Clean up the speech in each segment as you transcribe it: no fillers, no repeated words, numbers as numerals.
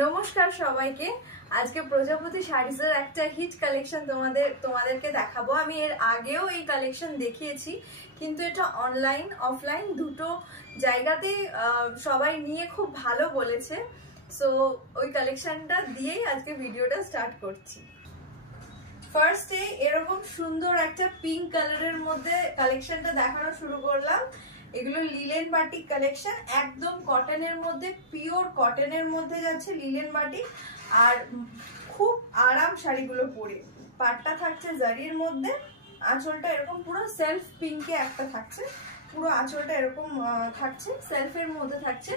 নমস্কার সবাইকে। আজকে প্রজাপতি শাড়িজের একটা হিট কালেকশন তোমাদেরকে দেখাবো। আমি এর আগেও এই কালেকশন দেখিয়েছি, কিন্তু এটা অনলাইন অফলাইন দুটো জায়গাতেই সবাই নিয়ে খুব ভালো বলেছে। সো ওই কালেকশনটা দিয়েই আজকে ভিডিওটা স্টার্ট করছি। ফার্স্টে এরকম সুন্দর একটা পিঙ্ক কালারের মধ্যে কালেকশনটা দেখানো শুরু করলাম। এগুলো লিলেন বাটিক কালেকশন, একদম কটনের মধ্যে, পিওর কটনের মধ্যে যাচ্ছে লিলেন বাটিক। আর খুব আরাম শাড়িগুলো পরে। পাটটা থাকছে জারির মধ্যে, আঁচলটা এরকম পুরো সেলফ পিঙ্কে একটা থাকছে, পুরো আঁচলটা এরকম থাকছে, সেলফের মধ্যে থাকছে।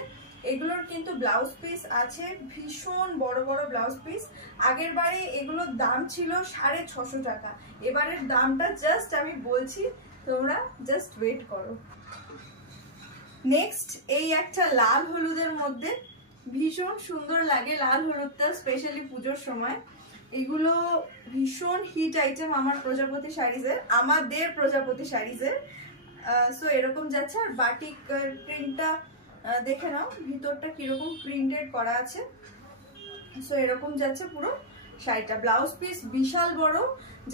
এগুলোর কিন্তু ব্লাউজ পিস আছে, ভীষণ বড় বড় ব্লাউজ পিস। আগের বারে এগুলোর দাম ছিল 650 টাকা, এবারের দামটা জাস্ট আমি বলছি, তোমরা জাস্ট ওয়েট করো। নেক্সট এই একটা লাল হলুদের মধ্যে, ভীষণ সুন্দর লাগে লাল হলুদটা, স্পেশালি পুজোর সময়। এগুলো ভীষণ হিট আইটেম আমার প্রজাপতি শাড়িজের, আমাদের প্রজাপতি শাড়িজের। সো এরকম যাচ্ছে। আর বাটিক প্রিন্টটা দেখে নাও, ভিতরটা কিরকম প্রিন্টেড করা আছে। সো এরকম যাচ্ছে পুরো শাড়িটা। ব্লাউজ পিস বিশাল বড়,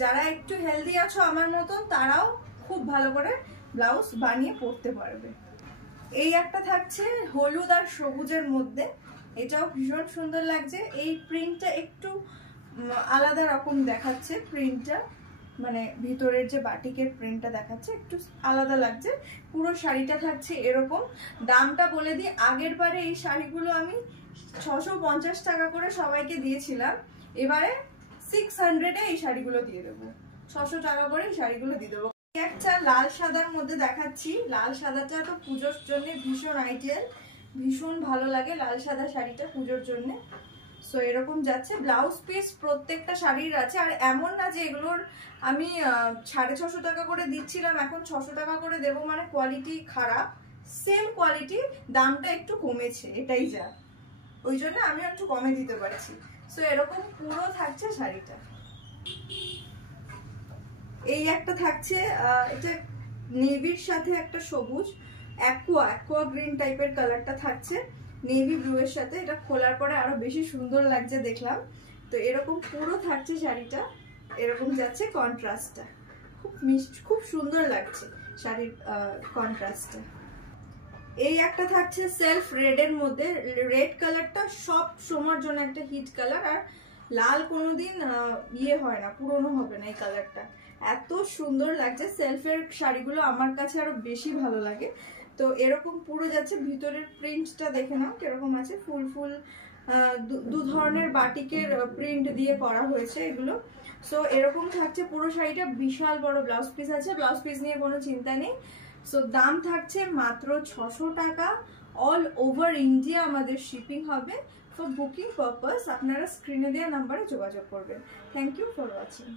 যারা একটু হেলদি আছো আমার মতন তারাও খুব ভালো করে ব্লাউজ বানিয়ে পরতে পারবে। এই একটা থাকছে হলুদ আর সবুজের মধ্যে, এটাও ভীষণ সুন্দর লাগছে। এই প্রিন্টটা একটু আলাদা রকম দেখাচ্ছে, প্রিন্টটা মানে ভিতরের যে বাটিকের প্রিন্টটা দেখাচ্ছে একটু আলাদা লাগছে। পুরো শাড়িটা থাকছে এরকম। দামটা বলে দিই, আগের বারে এই শাড়িগুলো আমি 650 টাকা করে সবাইকে দিয়েছিলাম, এবারে 600-এ এই শাড়িগুলো দিয়ে দেবো। 600 টাকা করে এই শাড়িগুলো দিয়ে দেবো। একটা লাল সাদার মধ্যে দেখাচ্ছি, লাল সাদাটা তো পুজোর জন্য ভীষণ আইডিয়াল, ভীষণ ভালো লাগে লাল সাদা শাড়িটা পুজোর জন্য। সো এরকম যাচ্ছে। ব্লাউজ পিস প্রত্যেকটা শাড়ির আছে, আর এমন না যে এগুলোর আমি 650 টাকা করে দিচ্ছিলাম এখন 600 টাকা করে দেবো মানে কোয়ালিটি খারাপ। সেম কোয়ালিটি, দামটা একটু কমেছে, এটাই যা, ওই জন্য আমি একটু কমে দিতে পারছি। সো এরকম পুরো থাকছে শাড়িটা। এই একটা থাকছে, এটা নেভির সাথে একটা সবুজ, অ্যাকোয়া গ্রিন টাইপের কালারটা থাকছে নেভি ব্লু এর সাথে। এটা খোলার পরে আরো বেশি সুন্দর লাগছে দেখলাম। তো এরকম পুরো থাকছে শাড়িটা, এরকম যাচ্ছে কন্ট্রাস্টটা, খুব সুন্দর লাগছে শাড়ির কন্ট্রাস্টটা। এই একটা থাকছে সেলফ রেড এর মধ্যে, রেড কালারটা সব সময়ের জন্য একটা হিট কালার, আর লাল কোনোদিন ইয়ে হয় না, পুরনো হবে না এই কালারটা। এত সুন্দর লাগছে, সেলফের শাড়িগুলো আমার কাছে আরো বেশি ভালো লাগে। তো এরকম পুরো যাচ্ছে, ভিতরের প্রিন্টটা দেখে নাও কিরকম আছে, ফুল ফুল দু ধরনের বাটিকের প্রিন্ট দিয়ে করা হয়েছে এগুলো। সো এরকম থাকছে পুরো শাড়িটা, বিশাল বড় ব্লাউজ পিস আছে, ব্লাউজ পিস নিয়ে কোনো চিন্তা নেই। সো দাম থাকছে মাত্র 600 টাকা। অল ওভার ইন্ডিয়া আমাদের শিপিং হবে। ফর বুকিং পারপাস আপনারা স্ক্রিনে দেওয়া নাম্বারে যোগাযোগ করবেন। Thank you for watching.